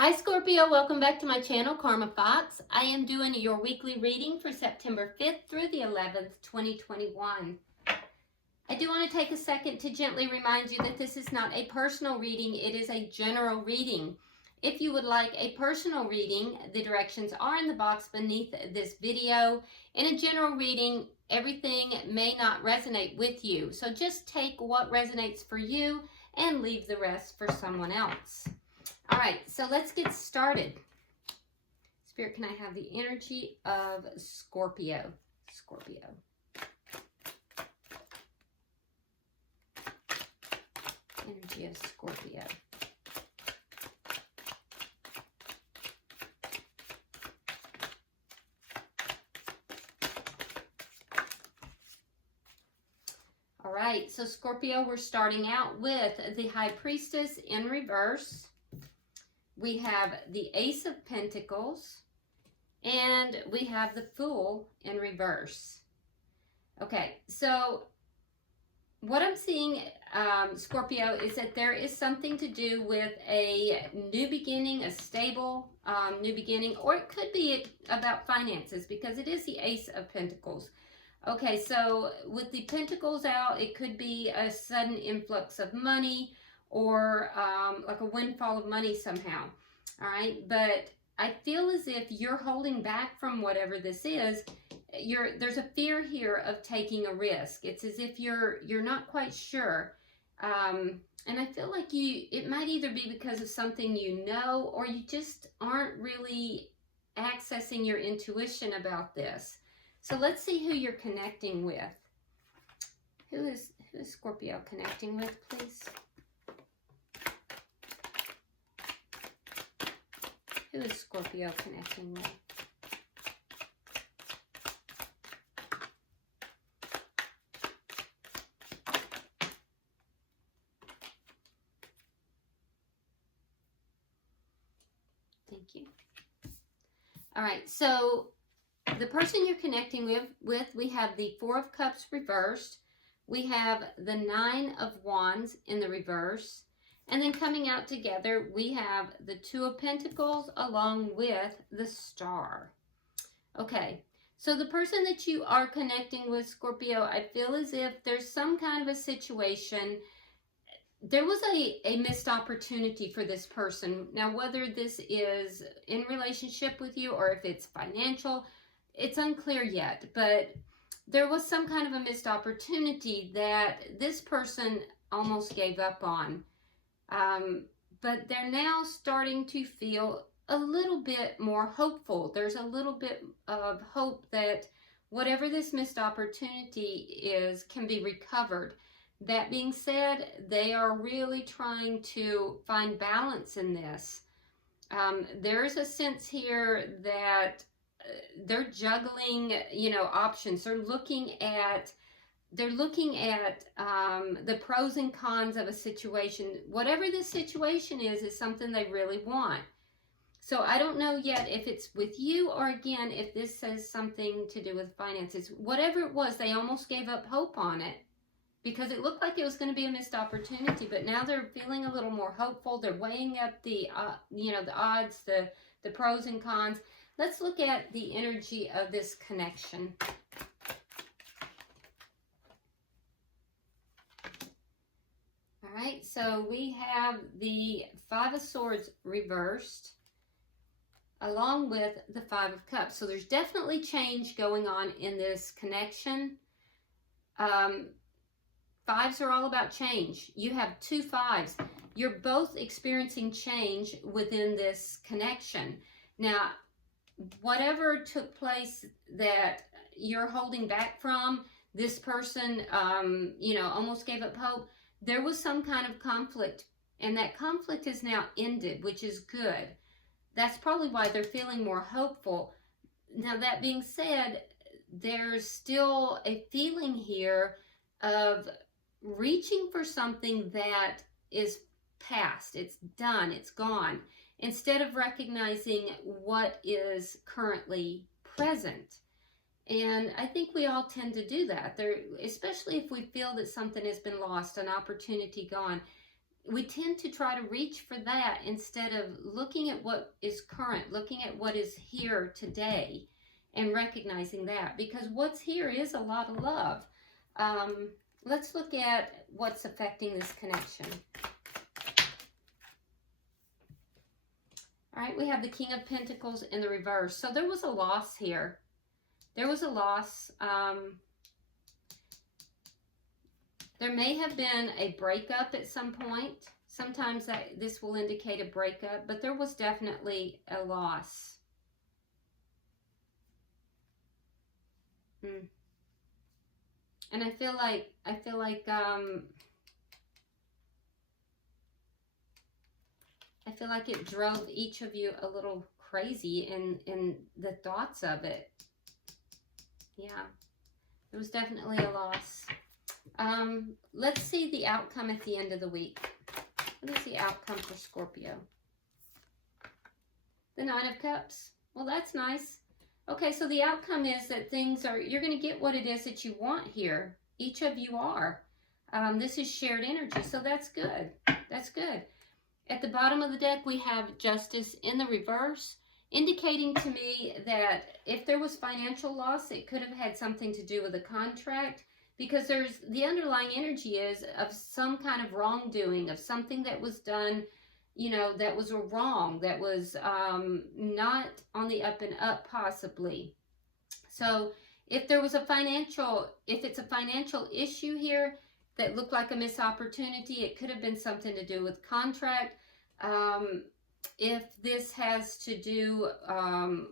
Hi Scorpio, welcome back to my channel, Karma Fox. I am doing your weekly reading for September 5th through the 11th, 2021. I do want to take a second to gently remind you that this is not a personal reading, it is a general reading. If you would like a personal reading, the directions are in the box beneath this video. In a general reading, everything may not resonate with you, so just take what resonates for you and leave the rest for someone else. All right, so let's get started. Spirit, can I have the energy of Scorpio? Scorpio. Energy of Scorpio. All right, so Scorpio, we're starting out with the High Priestess in reverse. We have the Ace of Pentacles, and we have the Fool in reverse. Okay, so what I'm seeing, Scorpio, is that there is something to do with a new beginning, a stable new beginning, or it could be about finances because it is the Ace of Pentacles. Okay, so with the Pentacles out, it could be a sudden influx of money, or like a windfall of money somehow. All right, but I feel as if you're holding back from whatever this is. There's a fear here of taking a risk. It's as if you're not quite sure, and I feel like it might either be because of something you know, or you just aren't really accessing your intuition about this. So let's see who you're connecting with. Who is Scorpio connecting with, please? Who is Scorpio connecting with? Thank you. All right, so the person you're connecting with, we have the Four of Cups reversed. We have the Nine of Wands in the reverse. And then coming out together, we have the Two of Pentacles along with the Star. Okay, so the person that you are connecting with, Scorpio, I feel as if there's some kind of a situation. There was a missed opportunity for this person. Now, whether this is in relationship with you or if it's financial, it's unclear yet. But there was some kind of a missed opportunity that this person almost gave up on. But they're now starting to feel a little bit more hopeful. There's a little bit of hope that whatever this missed opportunity is can be recovered. That being said, they are really trying to find balance in this. There's a sense here that they're juggling, options. They're looking at the pros and cons of a situation. Whatever this situation is something they really want. So I don't know yet if it's with you, or again, if this says something to do with finances. Whatever it was, they almost gave up hope on it because it looked like it was going to be a missed opportunity, but now they're feeling a little more hopeful. They're weighing up the odds, the pros and cons. Let's look at the energy of this connection. All right, so we have the Five of Swords reversed along with the Five of Cups. So there's definitely change going on in this connection. Fives are all about change. You have two fives. You're both experiencing change within this connection. Now, whatever took place that you're holding back from, this person, almost gave up hope. There was some kind of conflict, and that conflict is now ended, which is good. That's probably why they're feeling more hopeful. Now, that being said, there's still a feeling here of reaching for something that is past. It's done. It's gone. Instead of recognizing what is currently present. And I think we all tend to do that, especially if we feel that something has been lost, an opportunity gone. we tend to try to reach for that instead of looking at what is current, looking at what is here today and recognizing that, because what's here is a lot of love. Let's look at what's affecting this connection. All right, we have the King of Pentacles in the reverse. So there was a loss here. There was a loss. There may have been a breakup at some point. Sometimes this will indicate a breakup, but there was definitely a loss. And I feel like it drove each of you a little crazy in the thoughts of it. Yeah, there was definitely a loss. Let's see the outcome at the end of the week. What is the outcome for Scorpio? The Nine of Cups. Well, that's nice. Okay, so the outcome is that you're going to get what it is that you want here. Each of you are. This is shared energy, so that's good. That's good. At the bottom of the deck, we have Justice in the reverse, indicating to me that if there was financial loss, it could have had something to do with a contract, because the underlying energy is of some kind of wrongdoing, of something that was done, you know, that was wrong, that was not on the up and up, possibly. So if it's a financial issue here that looked like a missed opportunity, it could have been something to do with contract. If this has to do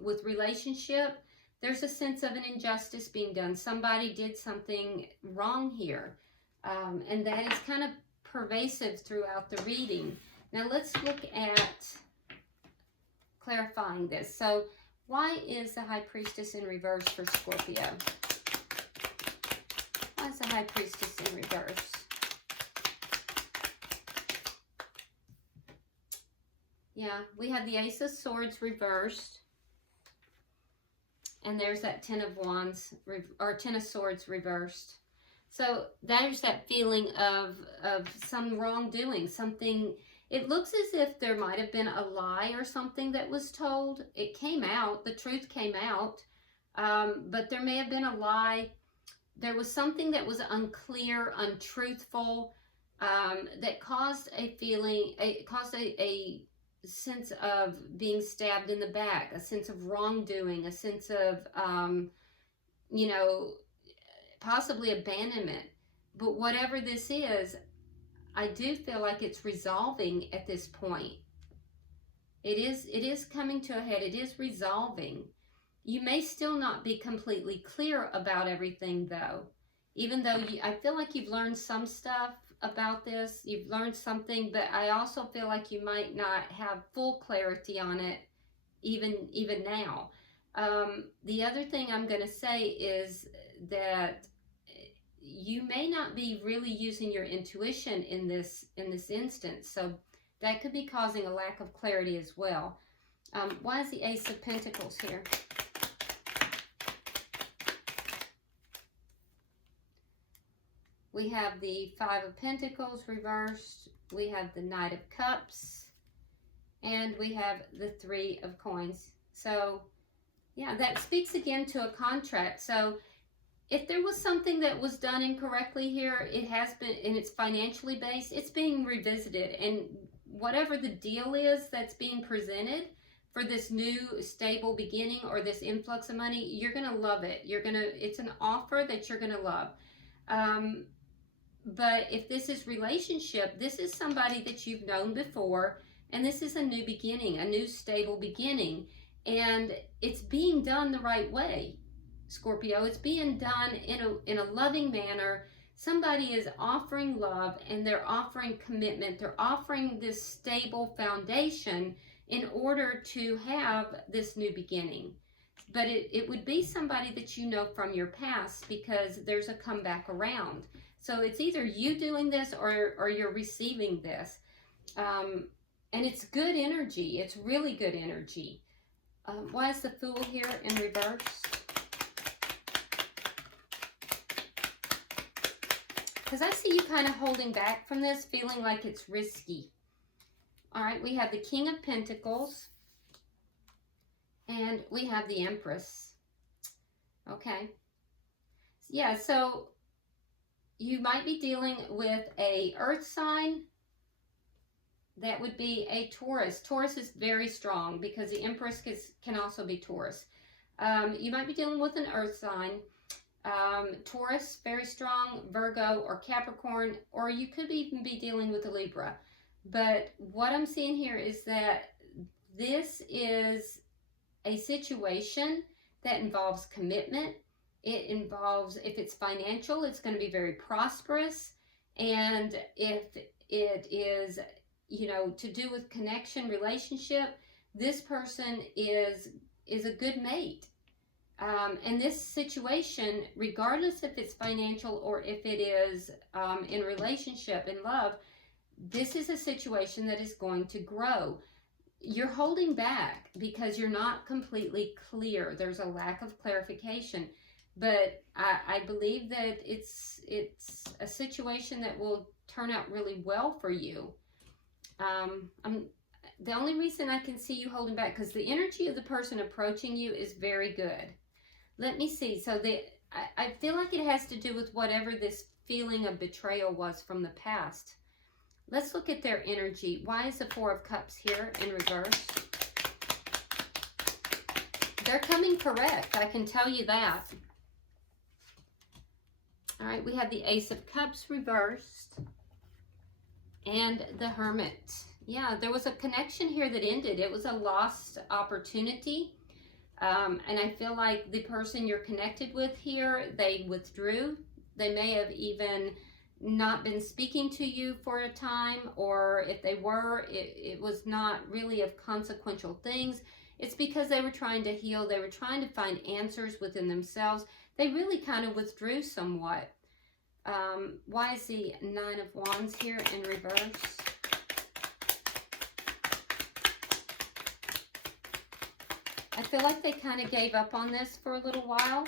with relationship, there's a sense of an injustice being done. Somebody did something wrong here. And that is kind of pervasive throughout the reading. Now let's look at clarifying this. So why is the High Priestess in reverse for Scorpio? Why is the High Priestess in reverse? Yeah, we have the Ace of Swords reversed. And there's that Ten of Wands, or Ten of Swords reversed. So there's that feeling of some wrongdoing, something. It looks as if there might have been a lie or something that was told. It came out, the truth came out, but there may have been a lie. There was something that was unclear, untruthful, that caused a feeling, caused a sense of being stabbed in the back, a sense of wrongdoing, a sense of, you know, possibly abandonment. But whatever this is, I do feel like it's resolving at this point. It is coming to a head. It is resolving. You may still not be completely clear about everything, though. Even though I feel like you've learned some stuff about this. You've learned something, but I also feel like you might not have full clarity on it even now. The other thing I'm going to say is that you may not be really using your intuition in this instance, so that could be causing a lack of clarity as well. Why is the Ace of Pentacles here? We have the Five of Pentacles reversed, we have the Knight of Cups, and we have the Three of Coins. So yeah, that speaks again to a contract. So if there was something that was done incorrectly here, it has been, and it's financially based, it's being revisited. And whatever the deal is that's being presented for this new stable beginning or this influx of money, you're going to love it. It's an offer that you're going to love. But if this is relationship, this is somebody that you've known before, and this is a new beginning, a new stable beginning, and it's being done the right way. Scorpio, it's being done in a loving manner. Somebody is offering love, and they're offering commitment. They're offering this stable foundation in order to have this new beginning. But it would be somebody that you know from your past, because there's a comeback around. So it's either you doing this or you're receiving this. And it's good energy. It's really good energy. Why is the Fool here in reverse? Because I see you kind of holding back from this, feeling like it's risky. All right, we have the King of Pentacles. And we have the Empress. Okay. Yeah, so you might be dealing with a earth sign. That would be a Taurus. Taurus is very strong because the Empress can also be Taurus. You might be dealing with an earth sign. Taurus, very strong, Virgo or Capricorn, or you could even be dealing with a Libra. But what I'm seeing here is that this is a situation that involves commitment. It involves, if it's financial, it's going to be very prosperous. And if it is, you know, to do with connection, relationship, this person is a good mate. And this situation, regardless if it's financial or if it is in relationship, in love, this is a situation that is going to grow. You're holding back because you're not completely clear. There's a lack of clarification. But I believe that it's a situation that will turn out really well for you. The only reason I can see you holding back, because the energy of the person approaching you is very good. Let me see. So I feel like it has to do with whatever this feeling of betrayal was from the past. Let's look at their energy. Why is the Four of Cups here in reverse? They're coming correct. I can tell you that. All right, we have the Ace of Cups reversed. And the Hermit. Yeah, there was a connection here that ended. It was a lost opportunity. And I feel like the person you're connected with here, they withdrew. They may have even not been speaking to you for a time, or if they were, it was not really of consequential things. It's because they were trying to heal. They were trying to find answers within themselves. They really kind of withdrew somewhat. Why is the Nine of Wands here in reverse? I feel like they kind of gave up on this for a little while.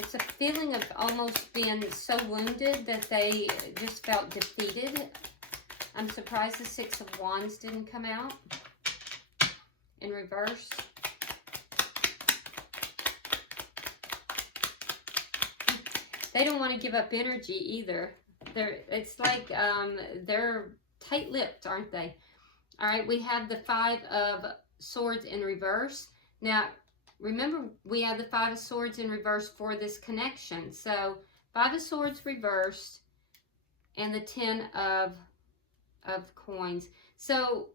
It's a feeling of almost being so wounded that they just felt defeated. I'm surprised the Six of Wands didn't come out in reverse. They don't want to give up energy either. It's like they're tight-lipped, aren't they? All right, we have the Five of Swords in reverse. Now, remember, we have the Five of Swords in reverse for this connection. So, Five of Swords reversed and the Ten of Coins. So,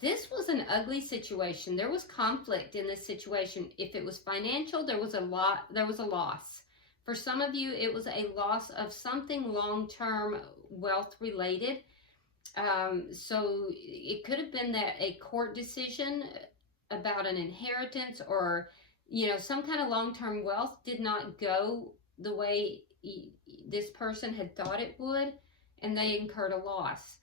this was an ugly situation. There was conflict in this situation. If it was financial, there was a loss. For some of you, it was a loss of something long-term wealth related. So it could have been that a court decision about an inheritance or, you know, some kind of long-term wealth did not go the way this person had thought it would, and they incurred a loss.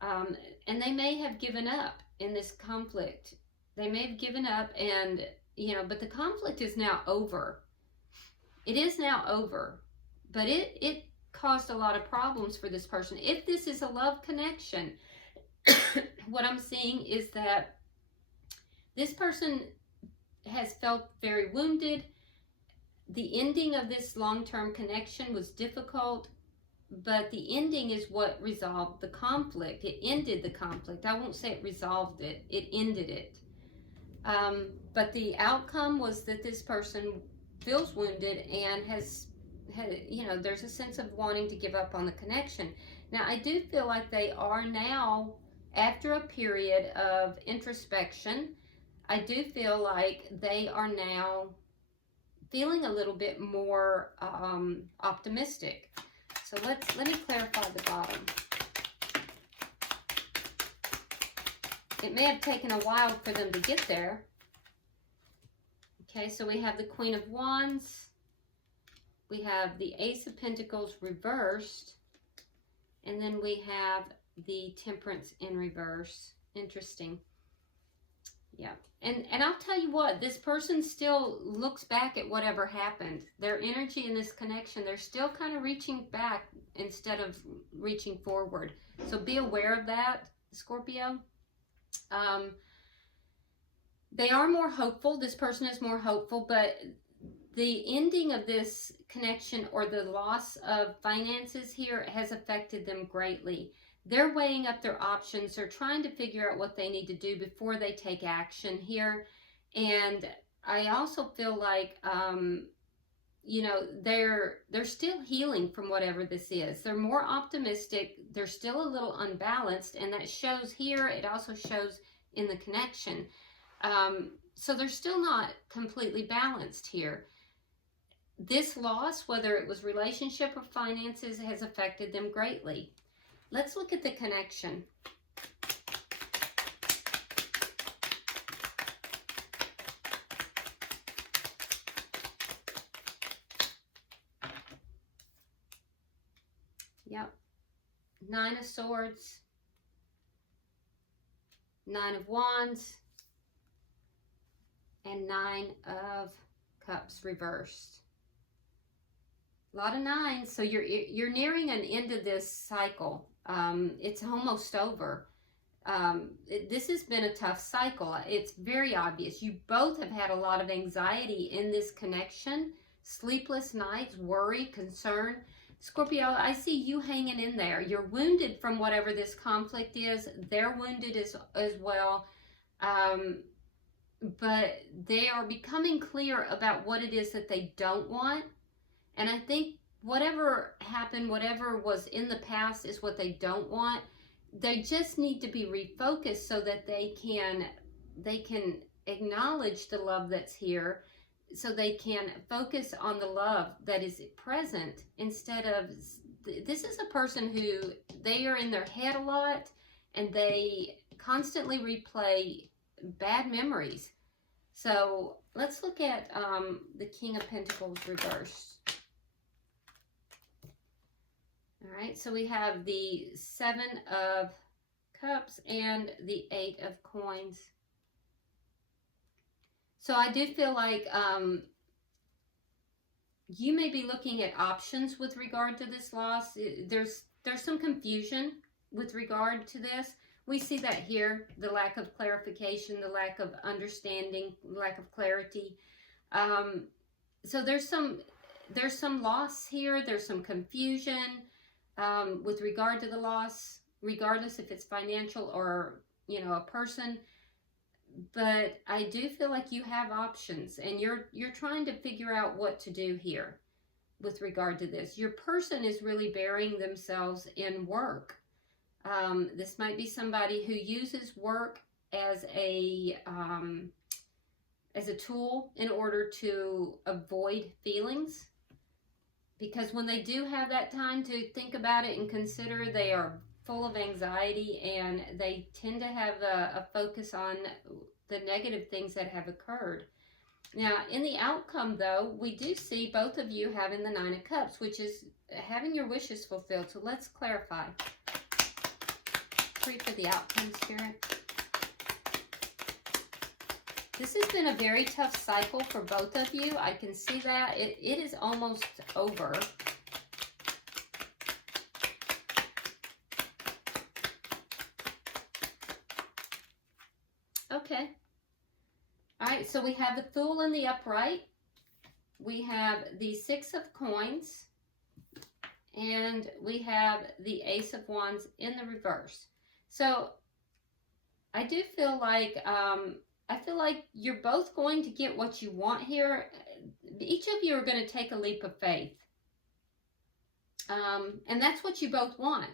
And they may have given up in this conflict. They may have given up, and, you know, but the conflict is now over. It is now over, but it caused a lot of problems for this person. If this is a love connection, what I'm seeing is that this person has felt very wounded. The ending of this long-term connection was difficult, but the ending is what resolved the conflict. It ended the conflict. I won't say it resolved it. It ended it. But the outcome was that this person feels wounded and has, you know, there's a sense of wanting to give up on the connection. Now, I do feel like they are now, after a period of introspection, I do feel like they are now feeling a little bit more optimistic. So let me clarify the bottom. It may have taken a while for them to get there. Okay, so we have the Queen of Wands. We have the Ace of Pentacles reversed. And then we have the Temperance in reverse. Interesting. Yeah. And I'll tell you what, this person still looks back at whatever happened. Their energy in this connection, they're still kind of reaching back instead of reaching forward. So be aware of that, Scorpio. They are more hopeful. This person is more hopeful, but the ending of this connection or the loss of finances here has affected them greatly. They're weighing up their options. They're trying to figure out what they need to do before they take action here. And I also feel like, you know, they're still healing from whatever this is. They're more optimistic. They're still a little unbalanced, and that shows here. It also shows in the connection. So they're still not completely balanced here. This loss, whether it was relationship or finances, has affected them greatly. Let's look at the connection. Yep. 9 of Swords, 9 of Wands, and 9 of Cups reversed. A lot of 9s, so you're nearing an end of this cycle. It's almost over. This has been a tough cycle. It's very obvious. You both have had a lot of anxiety in this connection. Sleepless nights, worry, concern. Scorpio, I see you hanging in there. You're wounded from whatever this conflict is. They're wounded as well. But they are becoming clear about what it is that they don't want. And I think whatever happened, whatever was in the past is what they don't want. They just need to be refocused so that they can acknowledge the love that's here, so they can focus on the love that is present instead of, this is a person who, they are in their head a lot and they constantly replay bad memories. So let's look at the King of Pentacles reversed. All right, so we have the 7 of Cups and the 8 of Coins. So I do feel like you may be looking at options with regard to this loss. There's some confusion with regard to this. We see that here, the lack of clarification, the lack of understanding, lack of clarity. So there's some loss here. There's some confusion with regard to the loss, regardless if it's financial or, you know, a person. But I do feel like you have options, and you're trying to figure out what to do here with regard to this. Your person is really burying themselves in work. This might be somebody who uses work as a tool in order to avoid feelings. Because when they do have that time to think about it and consider, they are full of anxiety, and they tend to have a focus on the negative things that have occurred. Now, in the outcome, though, we do see both of you having the 9 of Cups, which is having your wishes fulfilled. So let's clarify. Pray for the outcome, Spirit. This has been a very tough cycle for both of you. I can see that. It is almost over. Okay. All right, so we have the Fool in the upright. We have the 6 of Coins. And we have the Ace of Wands in the reverse. So I do feel like you're both going to get what you want here. Each of you are going to take a leap of faith. And that's what you both want.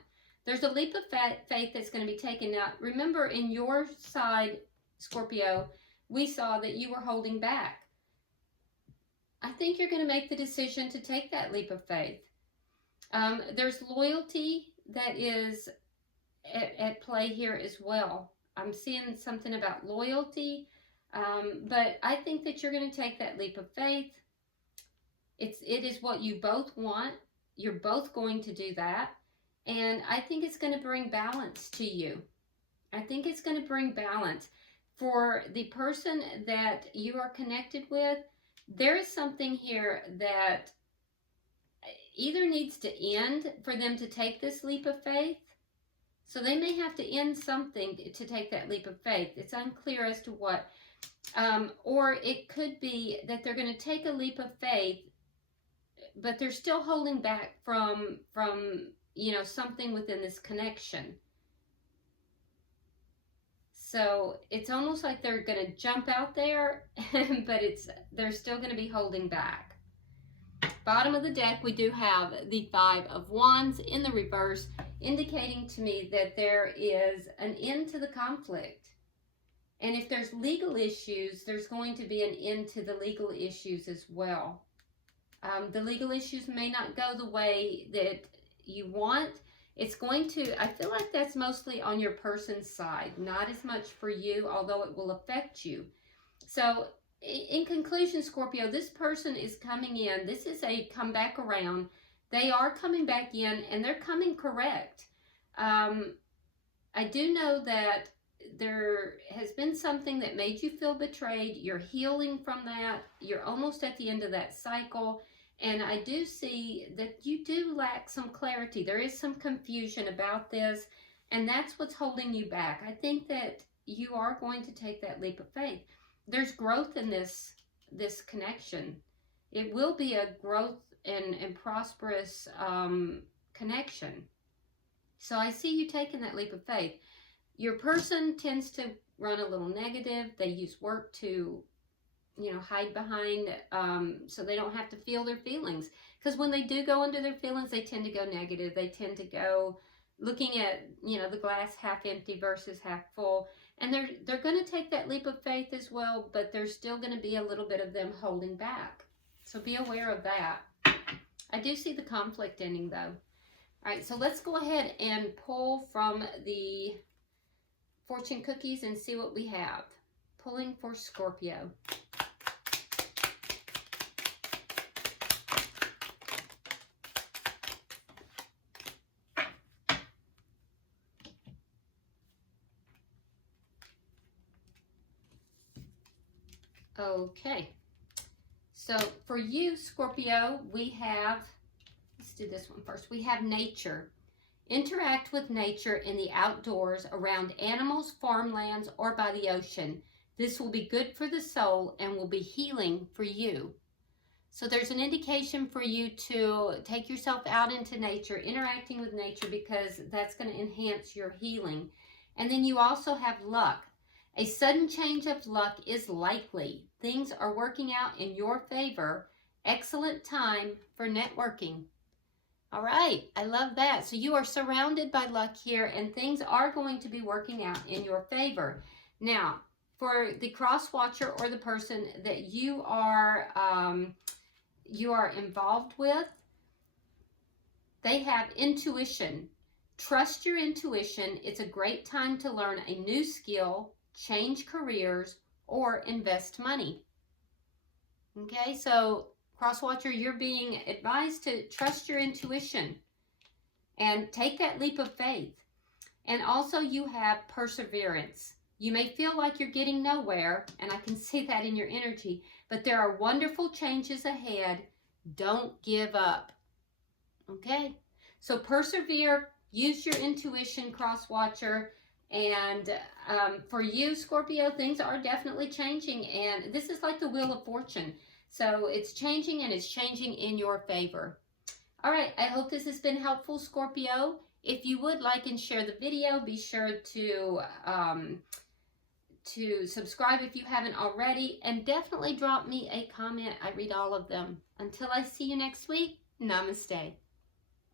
There's a leap of faith that's going to be taken. Now, remember, in your side, Scorpio, we saw that you were holding back. I think you're going to make the decision to take that leap of faith. There's loyalty that is at play here as well. I'm seeing something about loyalty, but I think that you're going to take that leap of faith. It is what you both want. You're both going to do that, and I think it's going to bring balance to you. I think it's going to bring balance. For the person that you are connected with, there is something here that either needs to end for them to take this leap of faith. So they may have to end something to take that leap of faith. It's unclear as to what. Or it could be that they're going to take a leap of faith, but they're still holding back from you know, something within this connection. So it's almost like they're going to jump out there, but they're still going to be holding back. Bottom of the deck, we do have the Five of Wands in the reverse, indicating to me that there is an end to the conflict. And if there's legal issues, there's going to be an end to the legal issues as well. The legal issues may not go the way that you want. It's going to, I feel like that's mostly on your person's side, not as much for you, although it will affect you. So in conclusion, Scorpio, this person is coming in. This is a come back around. They are coming back in, and they're coming correct. I do know that there has been something that made you feel betrayed. You're healing from that. You're almost at the end of that cycle. And I do see that you do lack some clarity. There is some confusion about this, and that's what's holding you back. I think that you are going to take that leap of faith. There's growth in this connection. It will be a growth and prosperous connection. So I see you taking that leap of faith. Your person tends to run a little negative. They use work to, you know, hide behind so they don't have to feel their feelings. Because when they do go into their feelings, they tend to go negative. They tend to go looking at, you know, the glass half empty versus half full. And they're going to take that leap of faith as well, but there's still going to be a little bit of them holding back. So be aware of that. I do see the conflict ending, though. All right, so let's go ahead and pull from the fortune cookies and see what we have. Pulling for Scorpio. Okay, so for you, Scorpio, we have, let's do this one first. We have nature. Interact with nature in the outdoors, around animals, farmlands, or by the ocean. This will be good for the soul and will be healing for you. So there's an indication for you to take yourself out into nature, interacting with nature, because that's going to enhance your healing. And then you also have luck. A sudden change of luck is likely. Things are working out in your favor. Excellent time for networking. All right, I love that. So you are surrounded by luck here, and things are going to be working out in your favor. Now, for the cross watcher or the person that you are involved with, they have intuition. Trust your intuition. It's a great time to learn a new skill, change careers, or invest money. Okay, so crosswatcher, you're being advised to trust your intuition and take that leap of faith. And also you have perseverance. You may feel like you're getting nowhere, and I can see that in your energy, but there are wonderful changes ahead. Don't give up. Okay, so persevere, use your intuition, crosswatcher. And for you, Scorpio, things are definitely changing, and this is like the Wheel of Fortune. So it's changing, and it's changing in your favor. All right, I hope this has been helpful, Scorpio. If you would like and share the video, be sure to subscribe if you haven't already, and definitely drop me a comment. I read all of them. Until I see you next week, namaste.